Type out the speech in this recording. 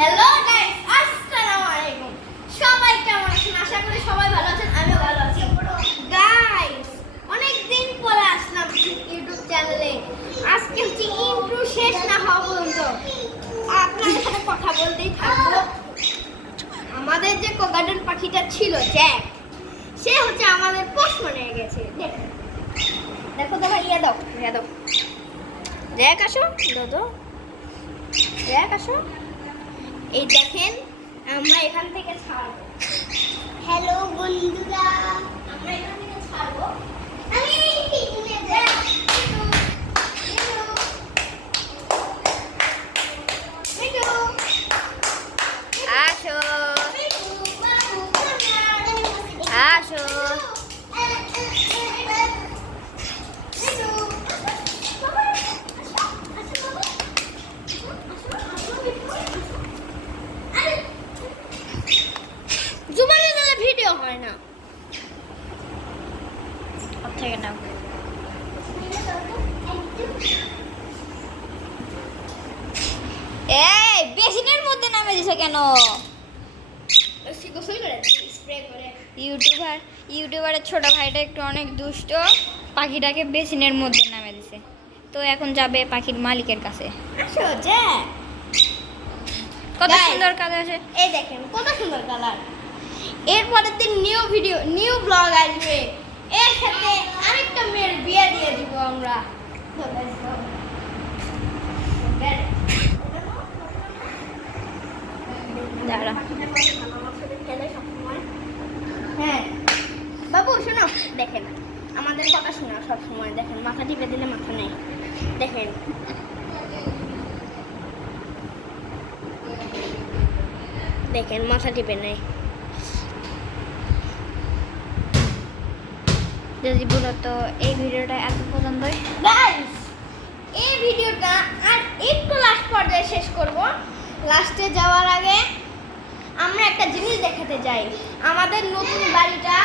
Hello guys, আসসালামু আলাইকুম। সবাই কেমন আছেন? আশা করি সবাই ভালো আছেন, আমিও ভালো আছি। গাইস, অনেক দিন পরে আসলাম ইউটিউব চ্যানেলে। আজকে হচ্ছে ইন্ট্রো শেষ না হওয়া পর্যন্ত আপনাদের সাথে কথা বলতেই থাকবো। আমাদের যে কোকাডন পাখিটা ছিল জ্যাক, সে হচ্ছে আমাদের পোষ মনে গেছে। দেখো তো ভাই, ইয়া দাও জ্যাক, আসো দাদা, জ্যাক আসো। এই দেখেন, আমরা এখান থেকে ছাড়বো। হ্যালো বন্ধুরা, আমরা এখান থেকে ছাড়বো। আমি পিছনে যাই। আসো আসো। জুবানের নালে ভিডিও হয় না। থেকে নাও। এই বেসিনের মধ্যে নামে দিছে কেন? ইউটিউবারের ছোট ভাইটা একটু অনেক দুষ্ট, পাখিটাকে বেসিনের মধ্যে নামে দিছে। তো এখন যাবে পাখির মালিকের কাছে। আসো যা। কত সুন্দর কালার আছে, এই দেখেন কত সুন্দর কালার। এরপরের দিন নিউ ব্লগ আসবে। এর সাথে আরেকটা মেয়ের বিয়ে দিয়ে দিব আমরা। দাঁড়া। হ্যাঁ বাবু শোনো, দেখেন আমাদের কথা শোনা সব সময়। দেখেন মাথা টিপে দিলে মাথা নেই। দেখেন দেখেন মাথা টিপে নেই। যদি বলো তো এই ভিডিওটা এত পছন্দই। গাইস, এই ভিডিওটা আর একটু লাস্ট পর্যায়ে শেষ করব। লাস্টে যাওয়ার আগে আমরা একটা জিনিস দেখাতে চাই। আমাদের নতুন বাড়িটা